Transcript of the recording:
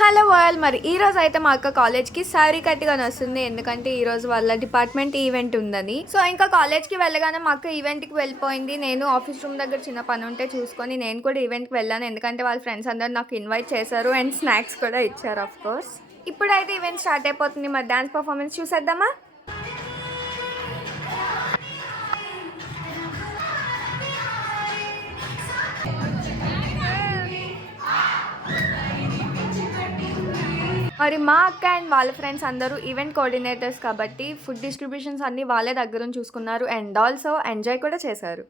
Hello world. మరి ఈ రోజు అయితే మా అక్క కాలేజ్కి శారీ కట్టుకొని వస్తుంది, ఎందుకంటే ఈ రోజు వాళ్ళ డిపార్ట్మెంట్ ఈవెంట్ ఉందని. సో ఇంకా కాలేజ్కి వెళ్ళగానే మా అక్క ఈవెంట్కి వెళ్ళిపోయింది. నేను ఆఫీస్ రూమ్ దగ్గర చిన్న పని ఉంటే చూసుకొని నేను కూడా ఈవెంట్కి వెళ్ళాను, ఎందుకంటే వాళ్ళ ఫ్రెండ్స్ అందరూ నాకు ఇన్వైట్ చేశారు అండ్ స్నాక్స్ కూడా ఇచ్చారు ఆఫ్ కోర్స్. ఇప్పుడైతే ఈవెంట్ స్టార్ట్ అయిపోతుంది. మరి డాన్స్ పర్ఫార్మెన్స్ చూసేద్దామా? మరి మా అక్క అండ్ వాళ్ళ ఫ్రెండ్స్ అందరూ ఈవెంట్ కోఆర్డినేటర్స్ కాబట్టి ఫుడ్ డిస్ట్రిబ్యూషన్స్ అన్నీ వాళ్ళే దగ్గరుండి చూసుకున్నారు అండ్ ఆల్సో ఎంజాయ్ కూడా చేశారు.